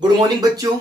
Good morning बच्चों।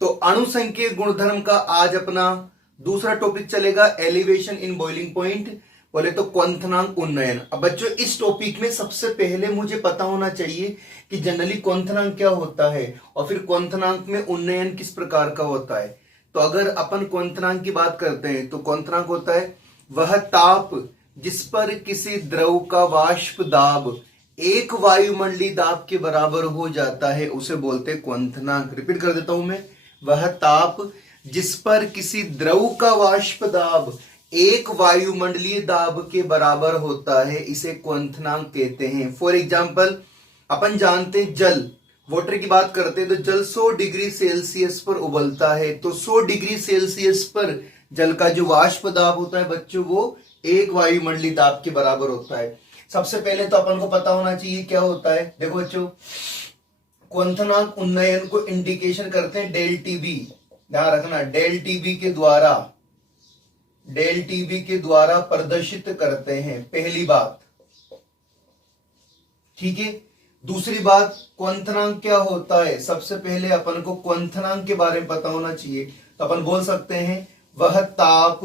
तो अणुसंख्यक गुणधर्म का आज अपना दूसरा टॉपिक चलेगा, एलिवेशन इन बॉइलिंग पॉइंट, बोले तो क्वथनांक उन्नयन। अब बच्चों इस टॉपिक में सबसे पहले मुझे पता होना चाहिए कि जनरली क्वथनांक क्या होता है और फिर क्वथनांक में उन्नयन किस प्रकार का होता है। तो अगर अपन क्वथनांक की बात करते हैं तो क्वथनांक होता है वह ताप जिस पर किसी द्रव का वाष्प दाब एक वायुमंडलीय दाब के बराबर हो जाता है उसे बोलते हैं क्वथनांक। रिपीट कर देता हूं मैं, वह ताप जिस पर किसी द्रव का वाष्प दाब एक वायुमंडलीय दाब के बराबर होता है इसे क्वथनांक कहते हैं। फॉर एग्जाम्पल अपन जानते हैं जल, वाटर की बात करते हैं तो जल 100 डिग्री सेल्सियस पर उबलता है, तो 100 डिग्री सेल्सियस पर जल का जो वाष्प दाब होता है बच्चों वो एक वायुमंडलीय दाब के बराबर होता है। सबसे पहले तो अपन को पता होना चाहिए क्या होता है। देखो बच्चों, क्वथनांक उन्नयन को इंडिकेशन करते हैं डेल टीबी। ध्यान रखना, डेल टीबी के द्वारा प्रदर्शित करते हैं, पहली बात। ठीक है। दूसरी बात, क्वथनांक क्या होता है, सबसे पहले अपन को क्वथनांक के बारे में पता होना चाहिए। तो अपन बोल सकते हैं वह ताप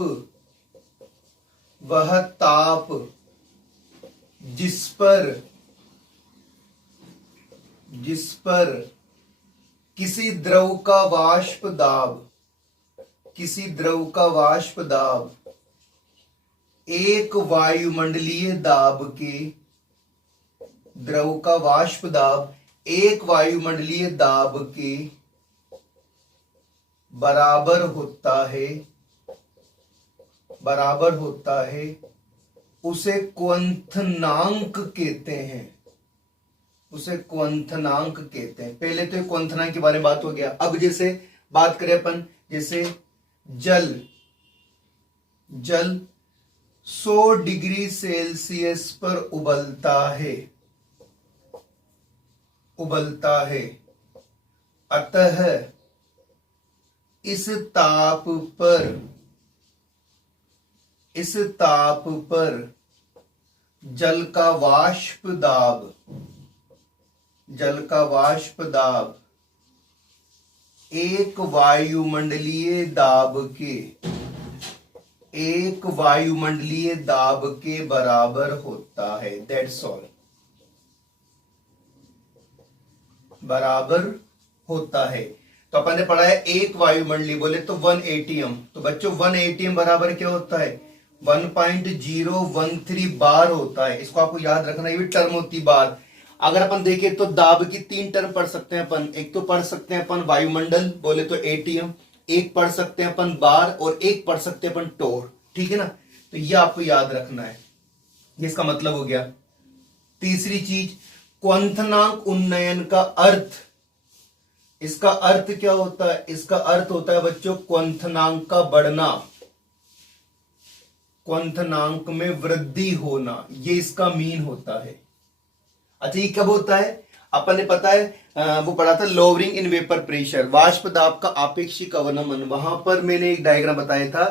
जिस पर किसी द्रव का वाष्प दाब एक वायुमंडलीय दाब के द्रव का वाष्प दाब एक वायुमंडलीय दाब के बराबर होता है उसे क्वथनांक कहते हैं। पहले तो क्वथनांक के बारे में बात हो गया। अब जैसे बात करें अपन, जैसे जल 100 डिग्री सेल्सियस पर उबलता है, अतः इस ताप पर जल का वाष्प दाब एक वायुमंडलीय दाब के बराबर होता है। दैट्स ऑल, बराबर होता है। तो अपन ने पढ़ा है एक वायुमंडलीय बोले तो 1 एटीएम। तो बच्चों 1 एटीएम बराबर क्या होता है, 1.013 बार होता है। इसको आपको याद रखना, ये भी टर्म होती बार। अगर अपन देखें तो दाब की 3 टर्म पढ़ सकते हैं अपन। एक तो पढ़ सकते हैं अपन वायुमंडल बोले तो एटीएम, एक पढ़ सकते हैं अपन बार, और एक पढ़ सकते हैं अपन टोर। ठीक है ना, तो ये आपको याद रखना है, ये इसका मतलब हो गया। तीसरी चीज, क्वथनांक उन्नयन का अर्थ, इसका अर्थ क्या होता है, इसका अर्थ होता है बच्चों क्वथनांक का बढ़ना, क्वथनांक में वृद्धि होना, ये इसका मीन होता है। अच्छा ये कब होता है, अपन ने पता है वो पढ़ा था लोअरिंग इन वेपर प्रेशर, वाष्प दाब का आपेक्षिक अवनमन। वहां पर मैंने एक डायग्राम बताया था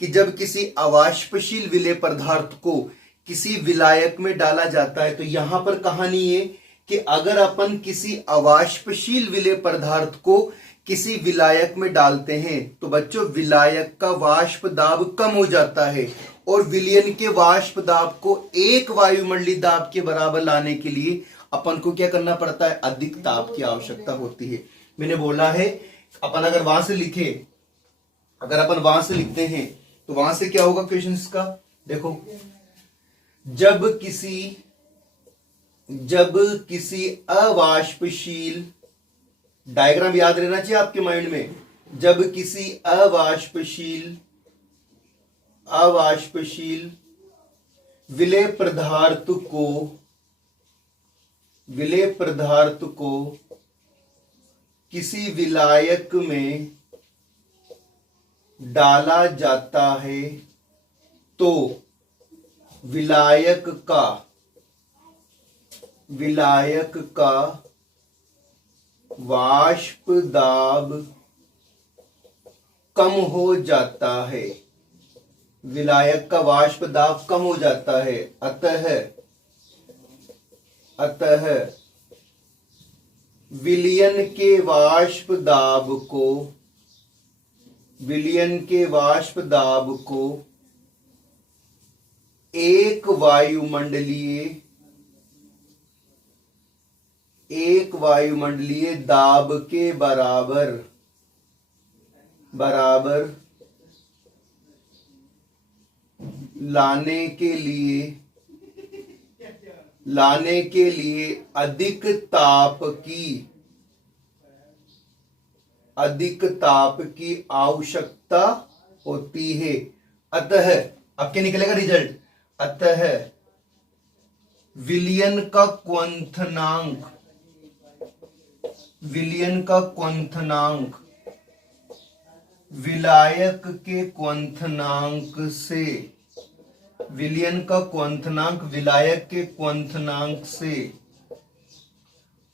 कि जब किसी अवाष्पशील विलेय पदार्थ को किसी विलायक में डाला जाता है, तो यहां पर कहानी है कि अगर अपन किसी अवाष्पशील विलेय पदार्थ को किसी विलायक में डालते हैं तो बच्चों विलायक का वाष्प दाब कम हो जाता है, और विलयन के वाष्प दाब को एक वायुमंडलीय दाब के बराबर लाने के लिए अपन को क्या करना पड़ता है, अधिक ताप की आवश्यकता होती है। मैंने बोला है अपन अगर वहां से लिखते हैं तो वहां से क्या होगा क्वेश्चन इसका। देखो, जब किसी अवाष्पशील, डायग्राम याद रहना चाहिए आपके माइंड में, जब किसी अवाष्पशील विलेय पदार्थ को किसी विलायक में डाला जाता है तो विलायक का वाष्प दाब कम हो जाता है, विलायक का वाष्प दाब कम हो जाता है। अतः विलयन के वाष्प दाब को, विलयन के वाष्प दाब को एक वायुमंडलीय दाब के बराबर लाने के लिए अधिक ताप की आवश्यकता होती है। अतः अब क्या निकलेगा रिजल्ट, अतः विलयन का क्वथनांक विलायक के क्वथनांक से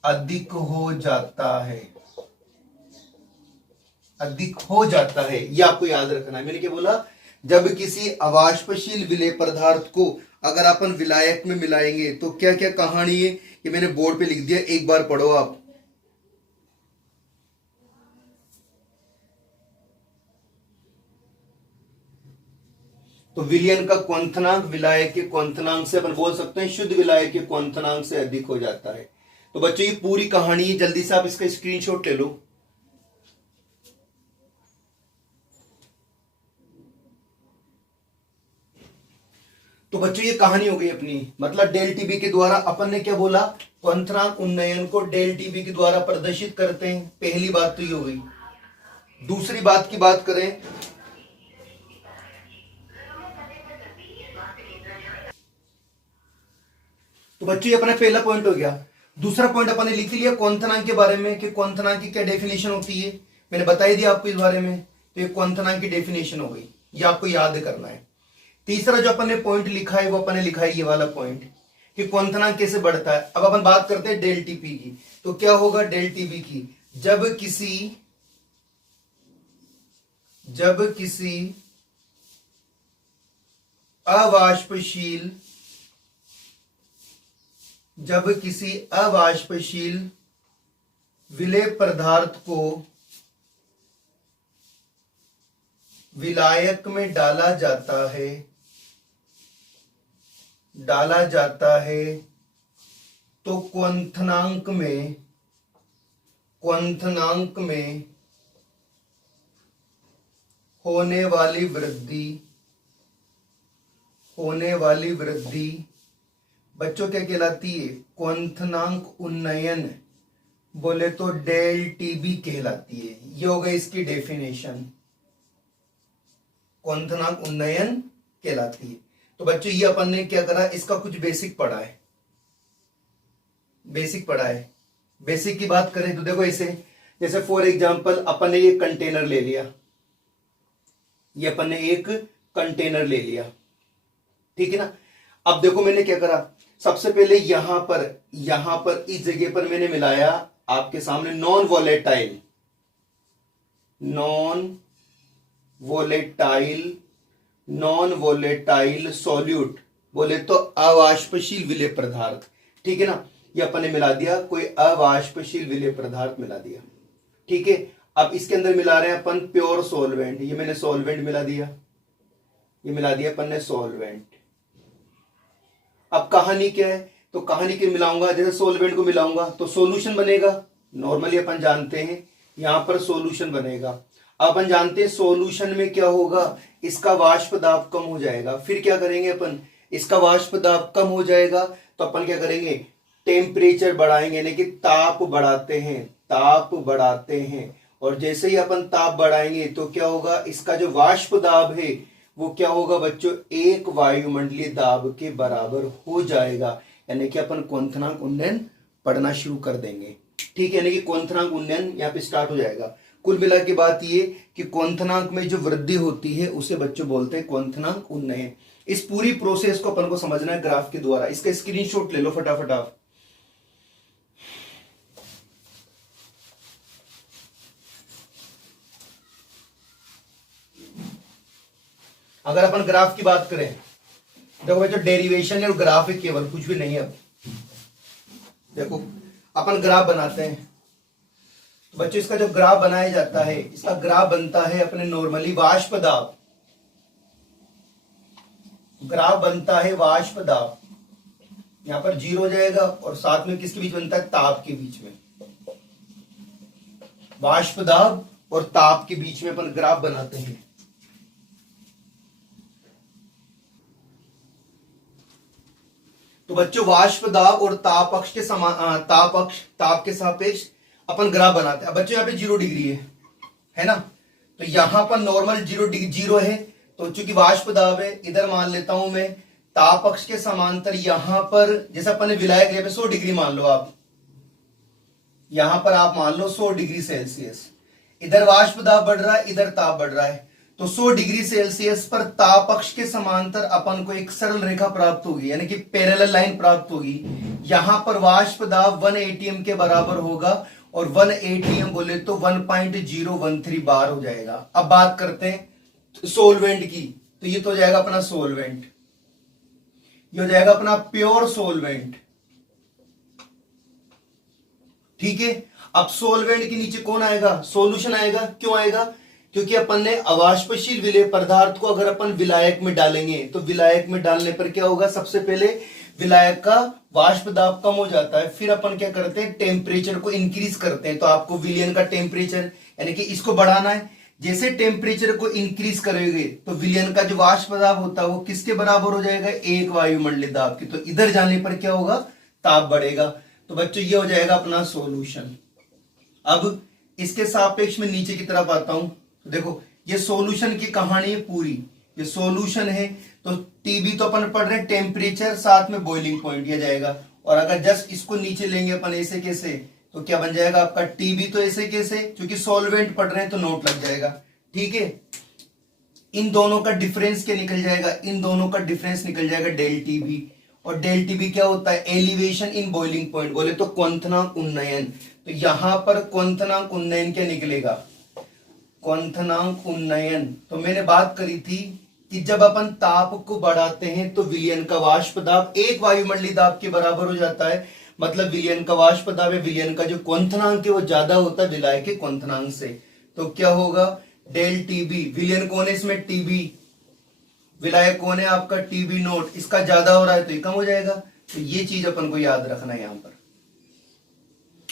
अधिक हो जाता है। ये आपको याद रखना है। मैंने क्या बोला, जब किसी अवाष्पशील विलेय पदार्थ को अगर अपन विलायक में मिलाएंगे तो क्या क्या कहानी है, ये मैंने बोर्ड पे लिख दिया, एक बार पढ़ो आप। तो विलयन का क्वथनांक विलायक के क्वथनांक से अपन बोल सकते हैं शुद्ध विलायक के क्वथनांक से अधिक हो जाता है। तो बच्चों ये पूरी कहानी है, जल्दी से आप इसका स्क्रीनशॉट ले लो। तो बच्चों ये कहानी हो गई अपनी, मतलब डेल टीबी के द्वारा अपन ने क्या बोला, क्वथनांक उन्नयन को डेल टीबी के द्वारा प्रदर्शित करते हैं। पहली बात तो ये हो गई। दूसरी बात की बात करें, तो बच्चों ये अपना पहला पॉइंट हो गया। दूसरा पॉइंट अपन ने लिख लिया क्वथनांक के बारे में कि क्वथनांक की क्या डेफिनेशन होती है, मैंने बता ही दिया आपको इस बारे में। तो ये क्वथनांक की डेफिनेशन हो गई, ये आपको याद करना है। तीसरा जो अपन ने पॉइंट लिखा है वो अपन ने लिखा है ये वाला पॉइंट कि क्वथनांक कैसे बढ़ता है। अब अपन बात करते हैं डेल टीपी की। तो क्या होगा डेल टीपी की, जब किसी अवाष्पशील विलेय पदार्थ को विलायक में डाला जाता है तो क्वथनांक में होने वाली वृद्धि बच्चों क्या कहलाती है, क्वथनांक उन्नयन, बोले तो डेल टीबी कहलाती है। ये हो गई इसकी डेफिनेशन, क्वथनांक उन्नयन कहलाती है। तो बच्चों ये अपन ने क्या करा, इसका कुछ बेसिक पढ़ा है। बेसिक की बात करें तो देखो ऐसे, जैसे फॉर एग्जांपल अपन ने ये कंटेनर ले लिया, ये अपन ने एक कंटेनर ले लिया, ठीक है ना। अब देखो मैंने क्या करा, सबसे पहले यहां पर इस जगह पर मैंने मिलाया आपके सामने नॉन वोलेटाइल सॉल्यूट, बोले तो अवाष्पशील विलेय पदार्थ, ठीक है ना। ये अपन ने मिला दिया, कोई अवाष्पशील विलेय पदार्थ मिला दिया, ठीक है। अब इसके अंदर मिला रहे हैं अपन प्योर सॉल्वेंट, ये मैंने सॉल्वेंट मिला दिया, ये मिला दिया अपन ने सॉल्वेंट। अब कहानी क्या है, तो कहानी के मिलाऊंगा, जैसे सॉल्वेंट को मिलाऊंगा तो सॉल्यूशन बनेगा, नॉर्मली अपन जानते हैं यहां पर सॉल्यूशन बनेगा। अपन जानते हैं सॉल्यूशन में क्या होगा, इसका वाष्प दाब कम हो जाएगा। फिर क्या करेंगे अपन, इसका वाष्प दाब कम हो जाएगा तो अपन क्या करेंगे, टेम्परेचर बढ़ाएंगे, यानी कि ताप बढ़ाते हैं। और जैसे ही अपन ताप बढ़ाएंगे तो क्या होगा, इसका जो वाष्प दाब है वो क्या होगा बच्चों, एक वायुमंडलीय दाब के बराबर हो जाएगा। यानी कि अपन क्वथनांक उन्नयन पढ़ना शुरू कर देंगे, ठीक है। यानी कि क्वथनांक उन्नयन यहाँ पे स्टार्ट हो जाएगा। कुल मिला के बात ये कि क्वथनांक में जो वृद्धि होती है उसे बच्चों बोलते हैं क्वथनांक उन्नयन। इस पूरी प्रोसेस को अपन को समझना है ग्राफ के द्वारा। इसका स्क्रीनशॉट ले लो फटाफट आप। अगर अपन ग्राफ की बात करें, देखो बच्चों डेरिवेशन है और ग्राफ है, केवल कुछ भी नहीं है। अब देखो अपन ग्राफ बनाते हैं, तो बच्चों इसका जो ग्राफ बनाया जाता है, इसका ग्राफ बनता है अपने नॉर्मली वाष्प दाब, ग्राफ बनता है वाष्प दाब, यहां पर 0 हो जाएगा और साथ में किसके बीच बनता है, ताप के बीच में, वाष्प दाब और ताप के बीच में अपन ग्राफ बनाते हैं। तो बच्चों वाष्प दाब और ताप अक्ष के समान, ताप के सापेक्ष अपन ग्राफ बनाते हैं। अब बच्चों यहाँ पे 0 डिग्री है ना, तो यहां पर नॉर्मल 0 है, तो चूंकि वाष्प दाब है इधर मान लेता हूं मैं ताप अक्ष के समांतर, यहां पर जैसे अपन ने विलायक लिया 100 डिग्री मान लो आप, यहां पर आप मान लो 100 डिग्री सेल्सियस, इधर वाष्प दाब बढ़ रहा है, इधर ताप बढ़ रहा है, तो 100 डिग्री सेल्सियस पर ताप अक्ष के समांतर अपन को एक सरल रेखा प्राप्त होगी, यानी कि पैरेलल लाइन प्राप्त होगी। यहां पर वाष्प दाब 1 atm के बराबर होगा और 1 atm बोले तो 1.013 बार हो जाएगा। अब बात करते हैं सोलवेंट की, तो ये तो हो जाएगा अपना सोलवेंट, ये हो जाएगा अपना प्योर सोलवेंट, ठीक है। अब सोलवेंट के नीचे कौन आएगा, सॉल्यूशन आएगा। क्यों आएगा, क्योंकि अपन ने अवाष्पशील विलेय पदार्थ को अगर अपन विलायक में डालेंगे तो विलायक में डालने पर क्या होगा, सबसे पहले विलायक का वाष्प दाब कम हो जाता है, फिर अपन क्या करते हैं, टेम्परेचर को इंक्रीज करते हैं। तो आपको विलयन का टेम्परेचर यानी कि इसको बढ़ाना है, जैसे टेम्परेचर को इंक्रीज करेंगे तो विलयन का जो वाष्प दाब होता है वो किसके बराबर हो जाएगा, 1 वायुमंडलीय दाब की। तो इधर जाने पर क्या होगा, ताप बढ़ेगा। तो बच्चों ये हो जाएगा अपना सॉल्यूशन। अब इसके सापेक्ष में नीचे की तरफ आता हूं, तो देखो ये सॉल्यूशन की कहानी है पूरी, ये सॉल्यूशन है। तो टीबी तो अपन पढ़ रहे हैं, टेम्परेचर साथ में बॉइलिंग पॉइंट ये जाएगा, और अगर जस्ट इसको नीचे लेंगे अपन ऐसे कैसे, तो क्या बन जाएगा आपका टीबी, तो ऐसे कैसे, क्योंकि सॉल्वेंट पढ़ रहे हैं तो नोट लग जाएगा, ठीक है। इन दोनों का डिफरेंस क्या निकल जाएगा, इन दोनों का डिफरेंस निकल जाएगा डेल टीबी, और डेल टीबी क्या होता है, एलिवेशन इन बॉइलिंग पॉइंट, बोले तो क्वंथनांक उन्नयन। तो यहां पर क्वंथनांक उन्नयन क्या निकलेगा, क्वंथनांक उन्नयन। तो मैंने बात करी थी कि जब अपन ताप को बढ़ाते हैं तो विलयन का वाष्प दाब 1 वायुमंडलीय दाब के बराबर हो जाता है, मतलब विलयन का वाष्प दाब है, विलयन का जो क्वंथनांक है वो ज्यादा होता है विलायक के क्वंथनांक से। तो क्या होगा, डेल टीबी, विलयन कौन है इसमें, टीबी, विलायक कौन है आपका, टीबी नोट, इसका ज्यादा हो रहा है तो ये कम हो जाएगा। तो ये चीज अपन को याद रखना है यहां पर।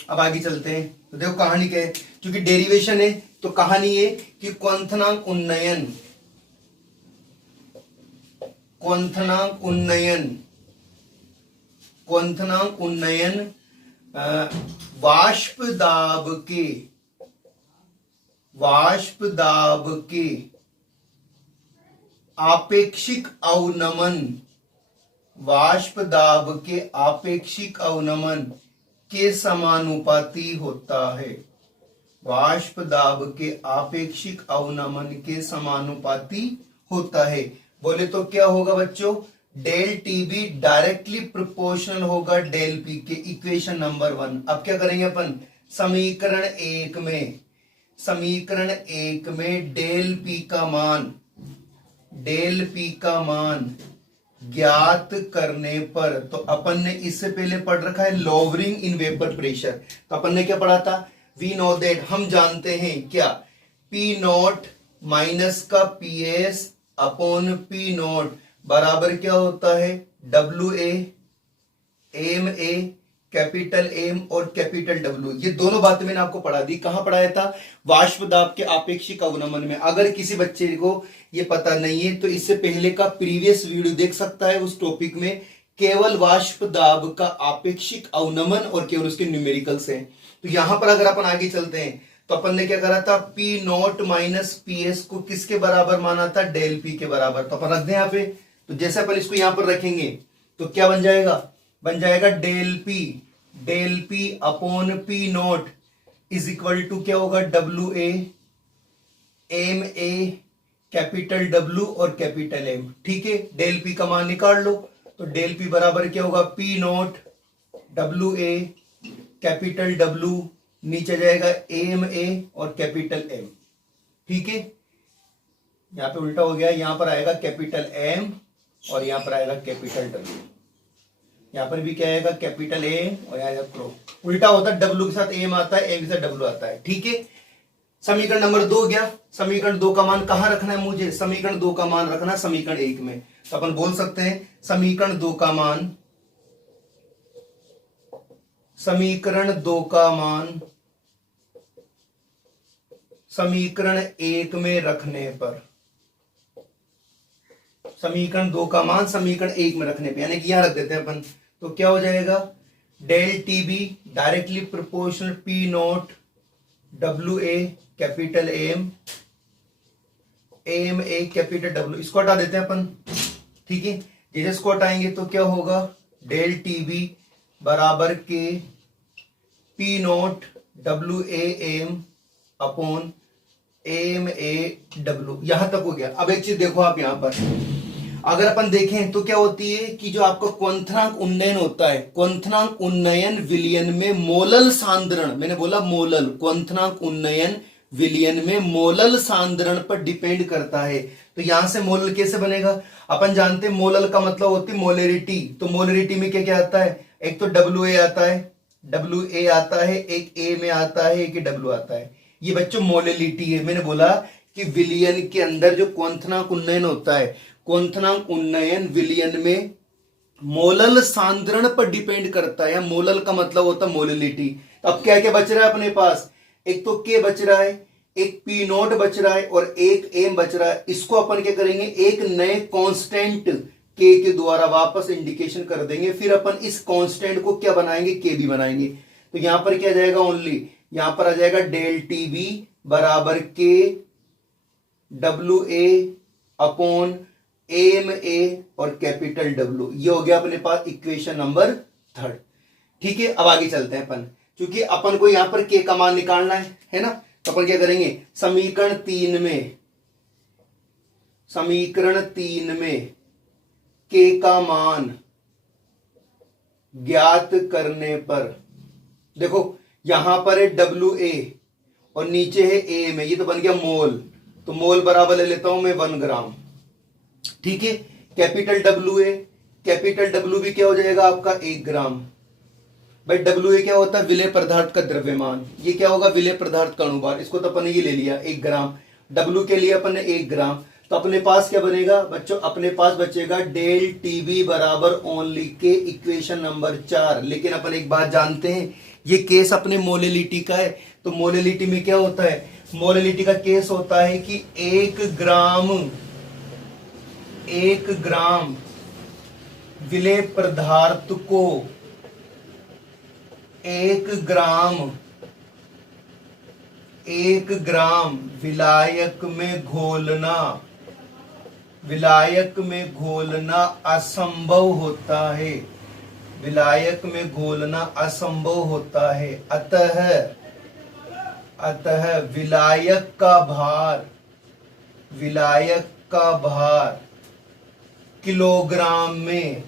अब आगे चलते हैं, तो देखो कहानी क्या है, क्योंकि डेरिवेशन है तो कहानी है कि क्वंथनांक उन्नयन, क्वंथनांक उन्नयन, क्वंथनांक उन्नयन वाष्प दाब के आपेक्षिक अवनमन, वाष्प दाब के आपेक्षिक अवनमन के समानुपाती होता है, वाष्प दाब के आपेक्षिक अवनमन के समानुपाती होता है। बोले तो क्या होगा बच्चों, डेल टीबी डायरेक्टली प्रोपोर्शनल होगा डेल पी के, इक्वेशन नंबर 1। अब क्या करेंगे अपन, समीकरण 1 में, समीकरण 1 में डेल पी का मान, डेल पी का मान ज्ञात करने पर, तो अपन ने इससे पहले पढ़ रखा है लोवरिंग इन वेपर प्रेशर, तो अपन ने क्या पढ़ा था, वी नो दैट, हम जानते हैं क्या, पी नॉट माइनस का P S upon P not बराबर क्या होता है, W A, M A, capital M और कैपिटल डब्ल्यू। ये दोनों बातें मैंने आपको पढ़ा दी, कहां पढ़ाया था, वाष्प दाब के आपेक्षिक अवनमन में। अगर किसी बच्चे को ये पता नहीं है तो इससे पहले का प्रीवियस वीडियो देख सकता है, उस टॉपिक में केवल वाष्प दाब का आपेक्षिक अवनमन और केवल उसके न्यूमेरिकल्स हैं। तो यहां पर अगर अपन आगे चलते हैं तो अपन ने क्या करा था, P not minus P S को किसके बराबर माना था, डेल पी के बराबर। तो अपन रख दें यहाँ पे, तो जैसे अपन इसको यहां पर रखेंगे तो क्या बन जाएगा, बन जाएगा del P upon P not is equal to क्या होगा, W A, M A, capital W और कैपिटल एम, ठीक है। डेल पी का मान निकाल लो, तो डेल पी बराबर क्या होगा, P not W A capital W, नीचे जाएगा एम ए और कैपिटल एम, ठीक है। यहां पे उल्टा हो गया, यहां पर आएगा कैपिटल एम और यहां पर आएगा कैपिटल डब्ल्यू। यहाँ पर भी क्या आएगा, कैपिटल ए और आएगा क्रो। उल्टा होता है, डब्ल्यू के साथ एम आता है, एम के साथ डब्ल्यू आता है। ठीक है, समीकरण नंबर 2 गया। समीकरण 2 का मान कहां रखना है मुझे, समीकरण 2 का मान रखना समीकरण 1 में। तो अपन बोल सकते हैं समीकरण 2 का मान, समीकरण 2 का मान समीकरण 1 में रखने पर, समीकरण 2 का मान समीकरण 1 में रखने पे, यानी कि यहां रख देते हैं अपन। तो क्या हो जाएगा, del TB directly proportional P not W A capital M, M A capital W, इसको हटा देते हैं अपन। ठीक है, जैसे इसको हटाएंगे तो क्या होगा, डेल टीबी बराबर के P not W A M upon M A W. यहां तक हो गया। अब एक चीज देखो आप, यहां पर अगर अपन देखें तो क्या होती है कि जो आपका क्वंथनांक उन्नयन होता है, क्वंथनांक उन्नयन विलयन में मोलल सांद्रण, मैंने बोला मोलल, क्वंथनांक उन्नयन विलयन में मोलल सांद्रण पर डिपेंड करता है। तो यहां से मोलल कैसे बनेगा, अपन जानते हैं मोलल का मतलब होती है मोलरिटी। तो मोलरिटी में क्या क्या आता है, एक तो डब्ल्यू ए आता है, डब्ल्यू ए आता है, एक ए में आता है, एक डब्ल्यू आता है। ये बच्चों मोललिटी है। मैंने बोला कि विलयन के अंदर जो क्वंथनांक उन्नयन होता है, क्वंथनांक उन्नयन विलयन में मोलल सांद्रण पर डिपेंड करता है, या मोलल का मतलब होता है मोललिटी। तो अब क्या क्या बच रहा है अपने पास, एक तो के बच रहा है, एक पी नोट बच रहा है और एक एम बच रहा है। इसको अपन क्या करेंगे, एक नए कांस्टेंट के द्वारा वापस इंडिकेशन कर देंगे। फिर अपन इस कांस्टेंट को क्या बनाएंगे, के भी बनाएंगे। तो यहां पर क्या जाएगा, ओनली यहां पर आ जाएगा डेल टी बी बराबर के W A upon M A और कैपिटल डब्ल्यू। ये हो गया अपने पास इक्वेशन नंबर 3। ठीक है, अब आगे चलते हैं अपन, क्योंकि अपन को यहां पर के का मान निकालना है ना। तो अपन क्या करेंगे, समीकरण 3 में, समीकरण 3 में के का मान ज्ञात करने पर, देखो यहां पर है डब्ल्यू ए और नीचे है ए में, ये तो बन गया मोल। तो मोल बराबर ले लेता हूं मैं 1 ग्राम। ठीक है, capital W A, capital W भी क्या हो जाएगा आपका 1 ग्राम। भाई डब्ल्यू ए क्या होता है, विलेय पदार्थ का द्रव्यमान। ये क्या होगा, विलेय पदार्थ का अणुभार। इसको तो अपन ने ये ले लिया 1 ग्राम, डब्ल्यू के लिए अपन ने 1 ग्राम। तो अपने पास क्या बनेगा बच्चों, अपने पास बचेगा डेल टीबी बराबर ओनली के इक्वेशन नंबर 4। लेकिन अपन एक बात जानते हैं, ये केस अपने मोललिटी का है। तो मोललिटी में क्या होता है, मोललिटी का केस होता है कि 1 ग्राम विलेय पदार्थ को 1 ग्राम विलायक में घोलना असंभव होता है, विलायक में घोलना असंभव होता है। अतः विलायक का भार किलोग्राम में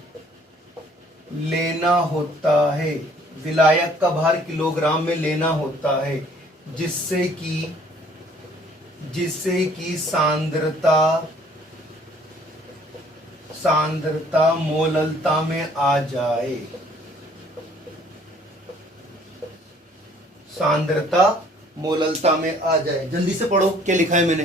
लेना होता है, विलायक का भार किलोग्राम में लेना होता है, जिससे कि सांद्रता मोललता में आ जाए, सांद्रता मोललता में आ जाए। जल्दी से पढ़ो क्या लिखा है मैंने,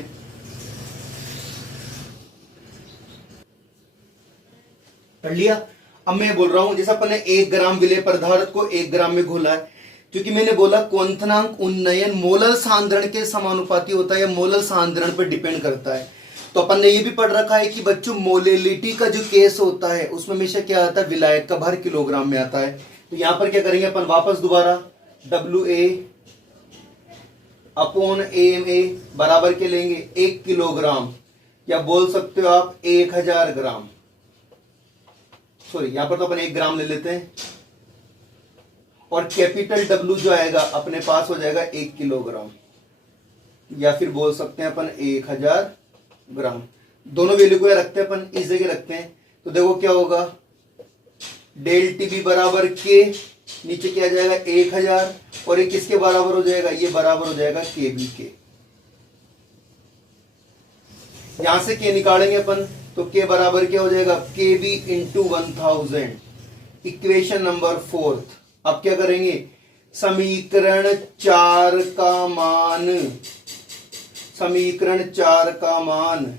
पढ़ लिया। अब मैं बोल रहा हूं, जैसा अपन ने 1 ग्राम विलेय पदार्थ को 1 ग्राम में घोला है, क्योंकि मैंने बोला क्वंथनांक उन्नयन मोलल सांद्रण के समानुपाती होता है या मोलल सांद्रण पर डिपेंड करता है। तो अपन ने ये भी पढ़ रखा है कि बच्चों मोललिटी का जो केस होता है उसमें हमेशा क्या आता है, विलायक का भार किलोग्राम में आता है। तो यहां पर क्या करेंगे अपन, वापस दोबारा W A upon M A बराबर के लेंगे 1 किलोग्राम, या बोल सकते हो आप 1000 ग्राम। सॉरी, यहां पर तो अपन 1 ग्राम ले लेते हैं। और कैपिटल डब्ल्यू जो आएगा अपने पास हो जाएगा 1 किलोग्राम, या फिर बोल सकते हैं अपन 1000 ग्राम। दोनों वैल्यू को रखते हैं अपन, इस जगह रखते हैं। तो देखो क्या होगा, डेल टीबी बराबर के, नीचे क्या जाएगा 1000, और ये किसके बराबर हो जाएगा, ये बराबर हो जाएगा के बी के। यहां से के निकालेंगे अपन, तो के बराबर क्या हो जाएगा, के बी इंटू 1000, इक्वेशन नंबर 4। अब क्या करेंगे, समीकरण 4 का मान, समीकरण 4 का मान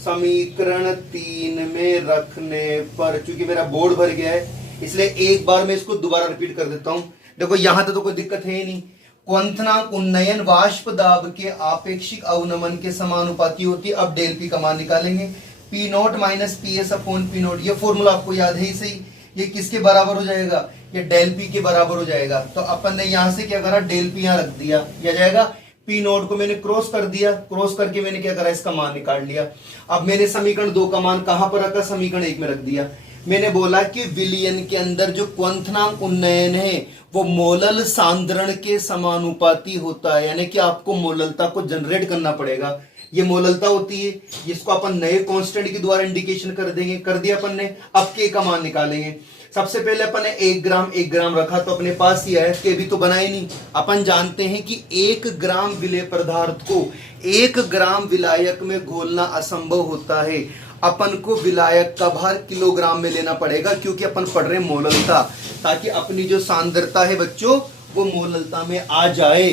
समीकरण 3 में रखने पर, चूंकि मेरा बोर्ड भर गया है इसलिए एक बार मैं इसको दोबारा रिपीट कर देता हूं। देखो यहां तो कोई दिक्कत है ही नहीं। क्वथनांक उन्नयन वाष्प दाब के आपेक्षिक अवनमन के समानुपाती होती है। अब डेल पी का मान निकालेंगे, P note minus P S upon P note. ये फॉर्मूला आपको याद है ही सही। ये किसके बराबर हो जाएगा, ये डेल पी के बराबर हो जाएगा। तो अपन ने यहां से क्या करा, डेल पी यहां रख दिया, यह जाएगा पी नोट को मैंने क्रॉस कर दिया, क्रॉस करके मैंने क्या करा, इसका मान निकाल लिया। अब मैंने समीकरण 2 का मान कहां पर रखा, समीकरण 1 में रख दिया। मैंने बोला कि विलयन के अंदर जो क्वथनांक उन्नयन है वो मोलल सांद्रण के समानुपाती होता है, यानी कि आपको मोललता को जनरेट करना पड़ेगा। ये मोललता होती है, जिसको अपन नए कांस्टेंट के द्वारा इंडिकेशन कर देंगे, कर दिया अपन ने। अब के का मान निकालेंगे। सबसे पहले अपन ने 1 ग्राम रखा तो अपने पास ही है, के भी तो बनाए नहीं। अपन जानते हैं कि 1 ग्राम विलेय पदार्थ को 1 ग्राम विलायक में घोलना असंभव होता है। अपन को विलायक का भार किलोग्राम में लेना पड़ेगा, क्योंकि अपन पढ़ रहे हैं मोललता, ताकि अपनी जो सांद्रता है बच्चों वो मोललता में आ जाए।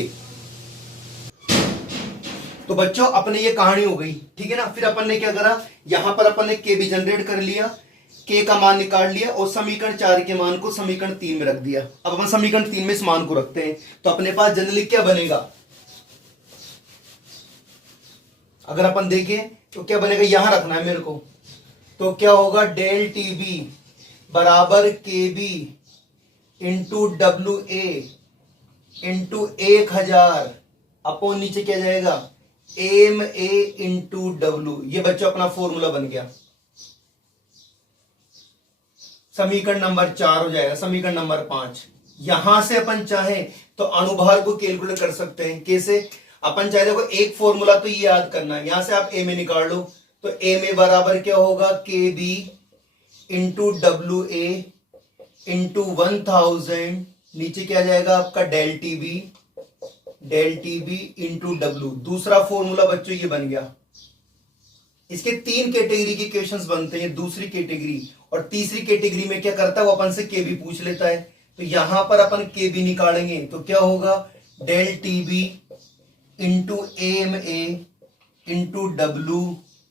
तो बच्चों अपने ये कहानी हो गई, ठीक है ना। फिर अपन ने क्या करा, यहां पर अपन ने के भी जनरेट कर लिया, के का मान निकाल लिया और समीकरण 4 के मान को समीकरण 3 में रख दिया। अब अपन समीकरण 3 में इस मान को रखते हैं तो अपने पास जनरली क्या बनेगा, अगर अपन देखें तो क्या बनेगा, यहां रखना है मेरे को। तो क्या होगा, डेल टीबी बराबर के B into W A into 1000 upon नीचे क्या जाएगा, एम ए इंटू डब्ल्यू। ये बच्चों अपना फॉर्मूला बन गया। समीकरण नंबर 4 हो जाएगा। समीकरण नंबर 5, यहां से अपन चाहे तो अनुभार को कैलकुलेट कर सकते हैं। कैसे, अपन चाहे देखो एक फॉर्मूला तो ये याद करना है, यहां से आप एम ए निकाल लो। तो एम ए बराबर क्या होगा, के B into W A into 1000, नीचे क्या जाएगा आपका del T B into W. दूसरा फॉर्मूला बच्चों ये बन गया। इसके 3 कैटेगरी के क्वेश्चंस बनते हैं, दूसरी कैटेगरी और तीसरी कैटेगरी में क्या करता है वो अपन से के बी पूछ लेता है। तो यहां पर अपन के बी निकालेंगे तो क्या होगा, del T B into M A into W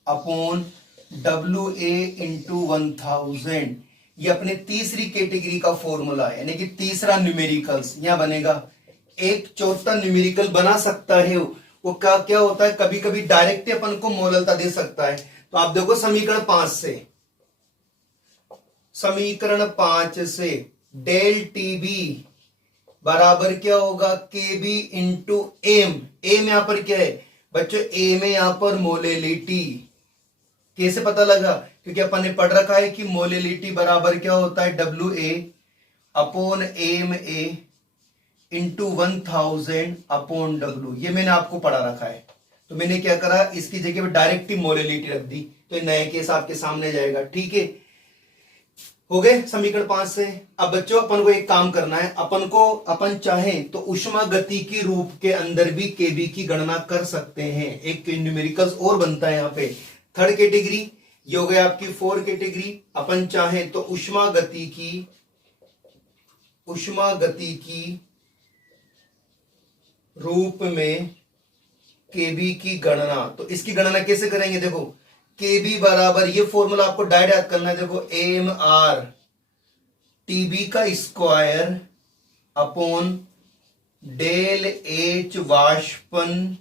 upon W A into 1000। ये अपने तीसरी कैटेगरी का फॉर्मूला है, यानी कि तीसरा न्यूमेरिकल्स यहां बनेगा। एक चौथा न्यूमेरिकल बना सकता है वो क्या क्या होता है, कभी कभी डायरेक्ट अपन को मोललता दे सकता है। तो आप देखो समीकरण 5 से, समीकरण 5 से डेल टीबी बराबर क्या होगा, के बी इंटू एम। एम यहां पर क्या है बच्चों, एम है यहां पर मोलेलिटी। कैसे पता लगा, क्योंकि अपन ने पढ़ रखा है कि मोलेलिटी बराबर क्या होता है, W A upon M A into 1000 upon W. ये मैंने आपको पढ़ा रखा है। तो मैंने क्या करा, इसकी जगह पर डायरेक्ट मोलेलिटी रख दी, तो ये नया केस आपके सामने जाएगा। ठीक है, हो गए समीकरण 5 से। अब बच्चों अपन को एक काम करना है, अपन चाहें तो उष्मा गति की रूप के अंदर भी केबी की गणना कर सकते हैं। एक न्यूमेरिकल्स और बनता है यहाँ पे, 3rd कैटेगरी। ये हो गया आपकी 4 कैटेगरी। अपन चाहें तो उष्मा गति की रूप में केबी की गणना, तो इसकी गणना कैसे करेंगे, देखो केबी बराबर, ये फॉर्मूला आपको डायरेक्ट याद करना है। देखो एम आर टीबी का स्क्वायर अपॉन डेल एच वाष्पन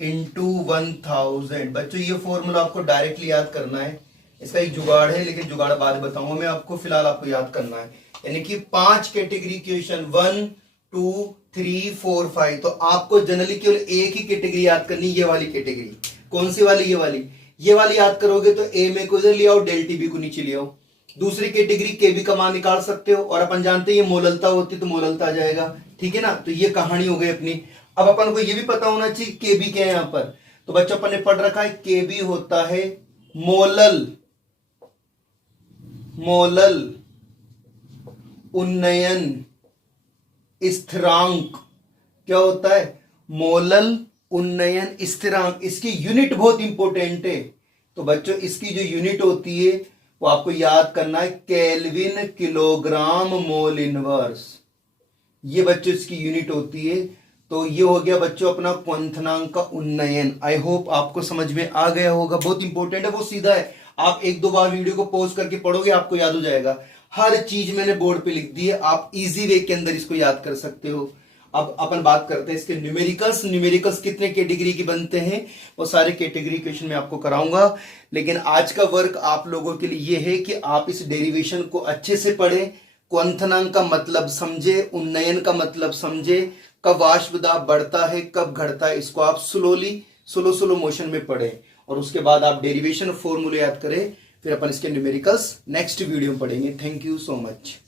इंटू 1000। बच्चों ये फॉर्मूला आपको डायरेक्टली याद करना है। इसका एक जुगाड़ है, लेकिन जुगाड़ बाद बताऊंगा मैं आपको, फिलहाल आपको याद करना है। यानी कि 5 कैटेगरी क्वेश्चन 1 2 3 4 5। तो आपको जनरली केवल एक ही कैटेगरी याद करनी, ये वाली कैटेगरी। कौन सी वाली, ये वाली याद करोगे तो एम ए को इधर ले आओ, डेल टीबी को नीचे ले आओ। दूसरी कैटेगरी केबी का मान निकाल सकते हो, और अपन जानते हैं ये मोललता होती तो मोललता आ जाएगा। ठीक है ना, तो ये कहानी हो गई अपनी। अब अपन को ये भी पता होना चाहिए केबी क्या है यहाँ पर। तो बच्चों अपन ने पढ़ रखा है केबी होता है मोलल उन्नयन स्थिरांक। क्या होता है, मोलल उन्नयन स्थिरांक। इसकी यूनिट बहुत इंपॉर्टेंट है। तो बच्चों इसकी जो यूनिट होती है वो आपको याद करना है, केल्विन किलोग्राम मोल इनवर्स, ये बच्चों इसकी यूनिट होती है। तो ये हो गया बच्चों अपना क्वथनांक का उन्नयन। आई होप आपको समझ में आ गया होगा, बहुत इंपॉर्टेंट है, वो सीधा है, आप एक दो बार वीडियो को पॉज करके पढ़ोगे आपको याद हो जाएगा। हर चीज मैंने बोर्ड पे लिख दी है, आप इजी वे के अंदर इसको याद कर सकते हो। अब अपन बात करते हैं इसके न्यूमेरिकल्स। न्यूमेरिकल्स कितने कैटेगरी के बनते हैं, वो सारे कैटेगरी क्वेश्चन मैं आपको कराऊंगा। लेकिन आज का वर्क आप लोगों के लिए ये है कि आप इस डेरिवेशन को अच्छे से पढ़ें, क्वथनांक का मतलब समझे, उन्नयन का मतलब समझे, कब वाष्प दाब बढ़ता है कब घटता है, इसको आप स्लो मोशन में पढ़ें। और उसके बाद आप डेरिवेशन फॉर्मूले याद करें, फिर अपन इसके न्यूमेरिकल्स नेक्स्ट वीडियो में पढ़ेंगे। Thank you so much.